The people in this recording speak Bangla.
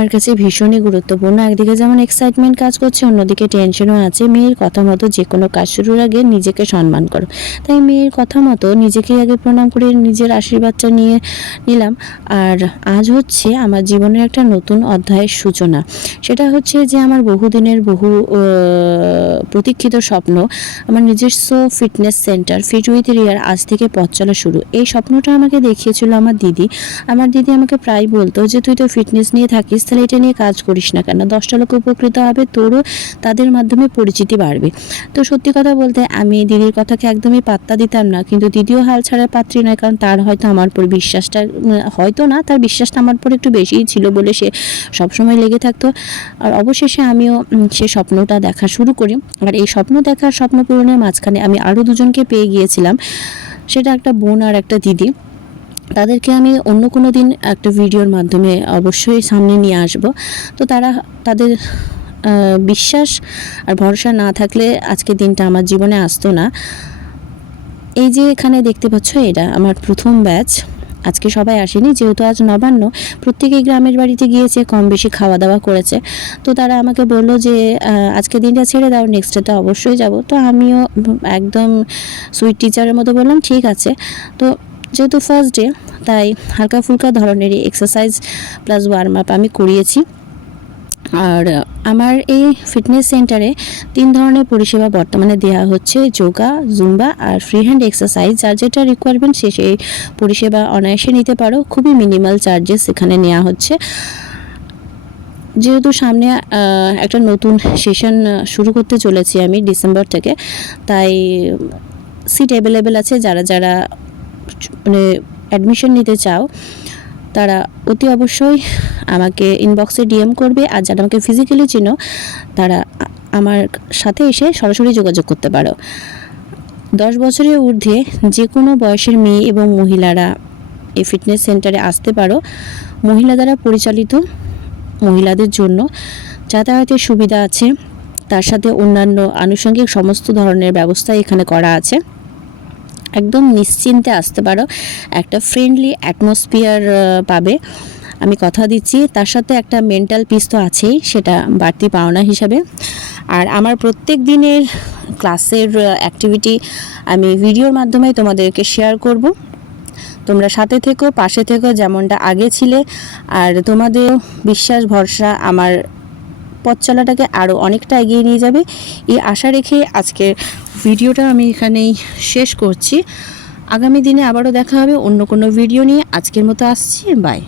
আমার কাছে ভীষণই গুরুত্বপূর্ণ। একদিকে যেমন এক্সাইটমেন্ট কাজ করছে, অন্যদিকে টেনশনও আছে। মেয়ের কথা মতো যে কোনো কাজ শুরুর আগে নিজেকে সম্মান করো। তাই মেয়ের কথা মতো নিজেকেই আগে প্রণাম করে নিজের আশীর্বাদটা নিয়ে নিলাম। আর আজ হচ্ছে আমার জীবনের একটা নতুন অধ্যায়ের সূচনা। সেটা হচ্ছে যে আমার বহুদিনের প্রতীক্ষিত স্বপ্ন, আমার নিজস্ব ফিটনেস সেন্টার ফিট উইথ রিয়ার আজ থেকে পথ চলা শুরু। এই স্বপ্নটা আমাকে দেখিয়েছিল আমার দিদি। আমার দিদি আমাকে প্রায় বলতো যে তুই তো ফিটনেস নিয়ে থাকিস, তাহলে এটা নিয়ে কাজ করিস না কেন? 10টা লোক উপকৃত হবে, তোরও তাদের মাধ্যমে পরিচিতি বাড়বে। তো সত্যি কথা বলতে আমি দিদির কথাকে একদমই পাত্তা দিতাম না, কিন্তু দিদিও হাল ছাড়ার পাত্রী নয়। কারণ তার হয়তো আমার উপর বিশ্বাসটা, হয়তো না, তার বিশ্বাসটা আমার উপর একটু বেশিই ছিল বলে সে সবসময় লেগে থাকতো। আর অবশেষে আমিও সে স্বপ্নটা দেখা শুরু করি। আর এই স্বপ্ন দেখার স্বপ্ন পূরণের মাঝখানে আমি আরও দুজনকে পেয়ে গিয়েছিলাম। সেটা একটা বোন আর একটা দিদি। তাদেরকে আমি অন্য কোনো দিন একটা ভিডিওর মাধ্যমে অবশ্যই সামনে নিয়ে আসব। তো তাদের বিশ্বাস আর ভরসা না থাকলে আজকের দিনটা আমার জীবনে আসতো না। এই যে এখানে দেখতে পাচ্ছ, এটা আমার প্রথম ব্যাচ। আজকে সবাই আসেনি, যেহেতু আজ নবান্ন, প্রত্যেকেই গ্রামের বাড়িতে গিয়েছে, কম বেশি খাওয়া দাওয়া করেছে। তো তারা আমাকে বললো যে আজকে দিনটা ছেড়ে দাও, নেক্সট ডেতে অবশ্যই যাব। তো আমিও একদম সুইট টিচারের মতো বললাম ঠিক আছে। তো যেহেতু ফার্স্ট ডে, তাই হালকা ফুলকা ধরনেরই এক্সারসাইজ প্লাস ওয়ার্ম আপ আমি করিয়েছি। আর আমার এই ফিটনেস সেন্টারে 3 ধরনের পরিষেবা বর্তমানে দেওয়া হচ্ছে: যোগা, জুম্বা আর ফ্রি হ্যান্ড এক্সারসাইজ। যার যেটা রিকোয়ারমেন্ট সে সেই পরিষেবা অনায়াসে নিতে পারো। খুবই মিনিমাল চার্জেস এখানে নেওয়া হচ্ছে। যেহেতু সামনে একটা নতুন সেশন শুরু করতে চলেছি আমি ডিসেম্বর থেকে, তাই সিট অ্যাভেলেবেল আছে। যারা মানে অ্যাডমিশন নিতে চাও তারা অতি অবশ্যই আমাকে ইনবক্সে ডিএম করবে। আর যারা আমাকে ফিজিক্যালি চিনো তারা আমার সাথে এসে সরাসরি যোগাযোগ করতে পারো। 10 বছরের ঊর্ধ্বে যে কোনো বয়সের মেয়ে এবং মহিলারা এই ফিটনেস সেন্টারে আসতে পারো। মহিলা দ্বারা পরিচালিত, মহিলাদের জন্য যাতায়াতের সুবিধা আছে। তার সাথে অন্যান্য আনুষঙ্গিক সমস্ত ধরনের ব্যবস্থা এখানে করা আছে। একদম নিশ্চিন্তে আসতে পারো, একটা ফ্রেন্ডলি অ্যাটমসফিয়ার পাবে, আমি কথা দিচ্ছি। তার সাথে একটা মেন্টাল পিস তো আছেই, সেটা বাড়তি পাওনা হিসাবে। আর আমার প্রত্যেক দিনের ক্লাসের অ্যাক্টিভিটি আমি ভিডিওর মাধ্যমে তোমাদেরকে শেয়ার করব। তোমরা সাথে থেকো, পাশে থেকো, যেমনটা আগে ছিলে। আর তোমাদের বিশ্বাস ভরসা আমার পথ চলাটাকে আরও অনেকটা এগিয়ে নিয়ে যাবে, এই আশা রেখে আজকের ভিডিওটা আমি এখানেই শেষ করছি। আগামী দিনে আবারও দেখা হবে অন্য কোনো ভিডিও নিয়ে। আজকের মতো আসছি, বাই।